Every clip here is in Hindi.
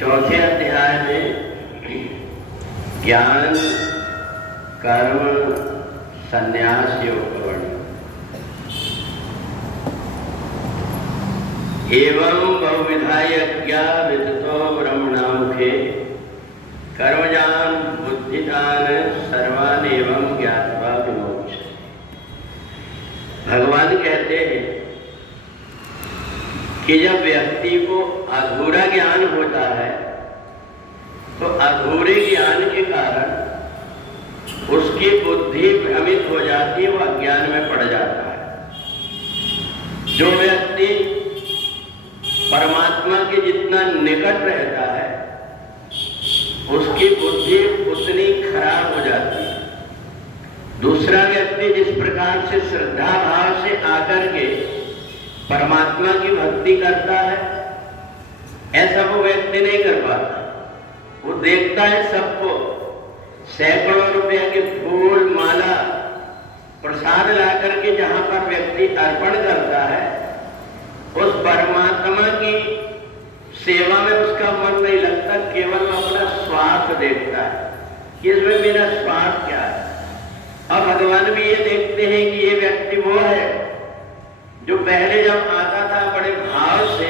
चौथे अध्याय में ज्ञान कर्म संन्यास योग का वर्णन। एवं बहुविधा यज्ञा विदितो ब्रह्मणा मुखे कर्मजान बुद्धिदान सर्वान एवं ज्ञात्वा विमोक्ष। भगवान कहते हैं कि जब व्यक्ति को अधूरा ज्ञान होता है तो अधूरे ज्ञान के कारण उसकी बुद्धि भ्रमित हो जाती है, वह अज्ञान में पड़ जाता है। जो व्यक्ति परमात्मा के जितना निकट रहता है उसकी बुद्धि उतनी खराब हो जाती है। दूसरा व्यक्ति जिस प्रकार से श्रद्धा भाव से आकर के परमात्मा की भक्ति करता है, ऐसा वो व्यक्ति नहीं कर पाता। वो देखता है सबको, सैकड़ों रुपए के फूल माला प्रसाद ला करके जहां पर व्यक्ति अर्पण करता है, उस परमात्मा की सेवा में उसका मन नहीं लगता, केवल वो अपना स्वार्थ देखता है कि इसमें मेरा स्वार्थ क्या है। और भगवान भी ये देखते हैं कि ये व्यक्ति वो है जो पहले जब आता था बड़े भाव से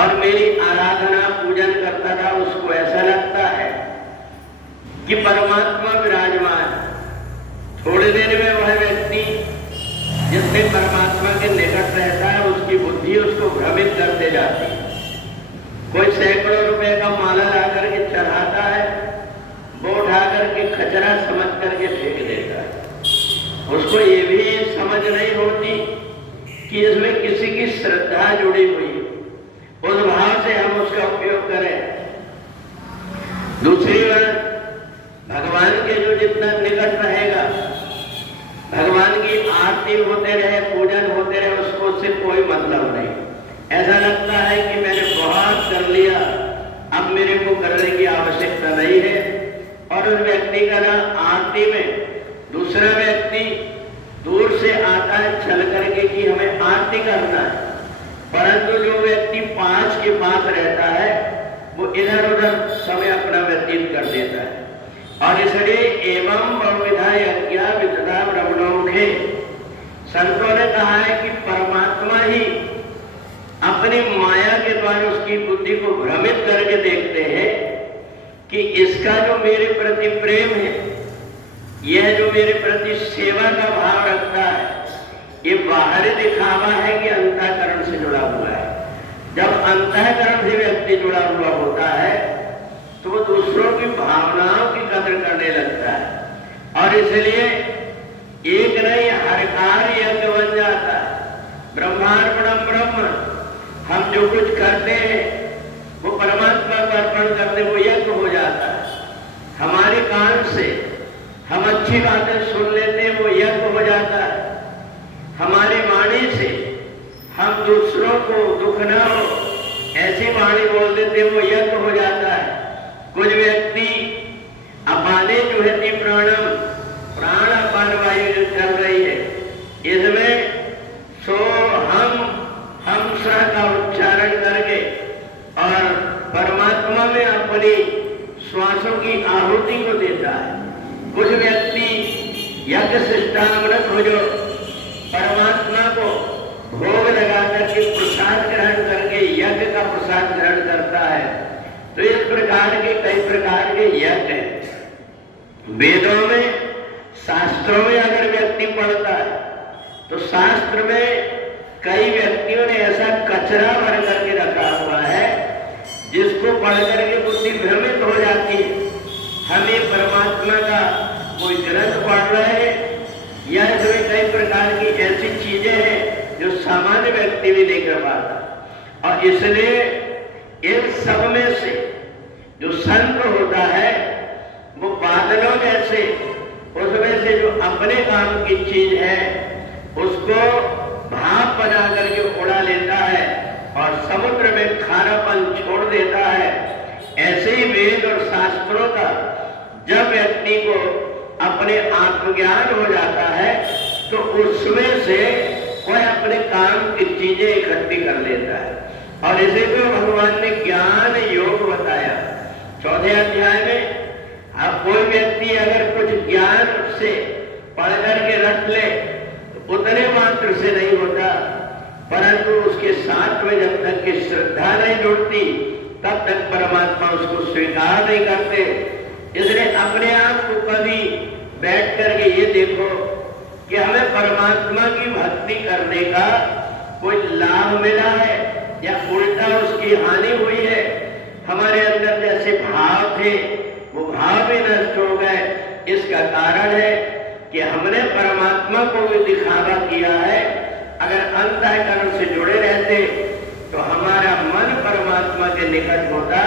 और मेरी आराधना पूजन करता था, उसको ऐसा लगता है कि परमात्मा विराजमान। थोड़ी देर में वह व्यक्ति जिससे परमात्मा के निकट रहता है उसकी बुद्धि उसको भ्रमित करते जाती है। कोई सैकड़ों रुपए का माला ला करके चढ़ाता है, वो उठा करके खचरा समझ करके फेंक देता है। उसको ये भी समझ नहीं होती कि इसमें किसी की श्रद्धा जुड़ी हुई है, उस भाव से हम उसका उपयोग करें। दूसरी बात, भगवान के जो जितना निकट रहेगा, भगवान की आरती होते रहे, पूजन होते रहे, उसको उससे कोई मतलब नहीं। ऐसा लगता है कि मैंने बहुत कर लिया, अब मेरे को करने की आवश्यकता नहीं है। और उस व्यक्ति का ना आरती में दूसरा व्यक्ति दूर से आता है चल करके कि हमें आरती करना है, परंतु जो व्यक्ति पास के पास रहता है वो इधर उधर समय अपना व्यतीत कर देता है। और इसलिए एवं बहुविधा यज्ञा विदता ब्रह्मणोमुखे, संतों ने कहा है कि परमात्मा ही अपनी माया के द्वारा उसकी बुद्धि को भ्रमित करके देखते हैं कि इसका जो मेरे प्रति प्रेम है, यह जो मेरे प्रति सेवा का भाव रखता है, ये बाहरी दिखावा है कि अंतःकरण से जुड़ा हुआ है। जब अंतःकरण से व्यक्ति जुड़ा हुआ होता है तो वो दूसरों की भावनाओं की कदर करने लगता है और इसलिए एक नहीं हर कार्य यज्ञ बन जाता है। ब्रह्मार्पणम ब्रह्म, हम जो कुछ करते हैं वो परमात्मा को अर्पण करते वो यज्ञ हो जाता है। हमारे कान से हम अच्छी बातें सुन लेते हैं वो यज्ञ हो जाता है। हमारी वाणी से हम दूसरों को दुख न हो ऐसी वाणी बोल देते वो यज्ञ हो जाता है। कुछ व्यक्ति अपाने जो है प्राणम, प्राण अपान वायु चल रही है, इसमें सो हम सह का उच्चारण करके और परमात्मा में अपनी श्वासों की आहुति को देता है। कुछ व्यक्ति यज्ञ शिष्टामृत हो जो परमात्मा को भोग लगा करके प्रसाद ग्रहण करके यज्ञ का प्रसाद ग्रहण करता है। तो इस प्रकार के कई प्रकार के यज्ञ हैं। वेदों में, शास्त्रों में अगर व्यक्ति पढ़ता है तो शास्त्र में कई व्यक्तियों ने ऐसा कचरा भर करके रखा हुआ है जिसको पढ़ करके बुद्धि भ्रमित हो जाती है। हमें परमात्मा का कोई ग्रंथ पढ़ रहे हैं या इसमें कई प्रकार की ऐसी चीजें हैं जो सामान्य व्यक्ति भी नहीं कर पाता। और इसलिए इन सब में से जो संत होता है वो बादलों जैसे उसमें से जो अपने काम की चीज है उसको भाप बना करके उड़ा लेता है और समुद्र में खारापन छोड़ देता है। ऐसे ही वेद और शास्त्रों का जब व्यक्ति को अपने आत्मज्ञान हो जाता है तो उसमें से वह अपने काम की चीजें इकट्ठी कर लेता है। और इसी को भगवान ने ज्ञान योग 14 अध्याय में अब कोई व्यक्ति अगर कुछ ज्ञान से पढ़ करके रख ले तो उतने मात्र से नहीं होता, परंतु उसके साथ में जब तक की श्रद्धा नहीं जुड़ती तब तक परमात्मा उसको स्वीकार नहीं करते। इसलिए अपने आप को कभी बैठ करके ये देखो कि हमें परमात्मा की भक्ति करने का कोई लाभ मिला है या उल्टा उसकी हानि हुई है। हमारे अंदर जैसे भाव थे वो भाव भी नष्ट हो गए। इसका कारण है कि हमने परमात्मा को भी दिखावा किया है। अगर अंतःकरण से जुड़े रहते तो हमारा मन परमात्मा के निकट होता,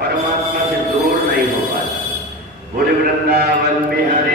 परमात्मा से दूर नहीं हो पाता। बोले वृंदावन बिहारी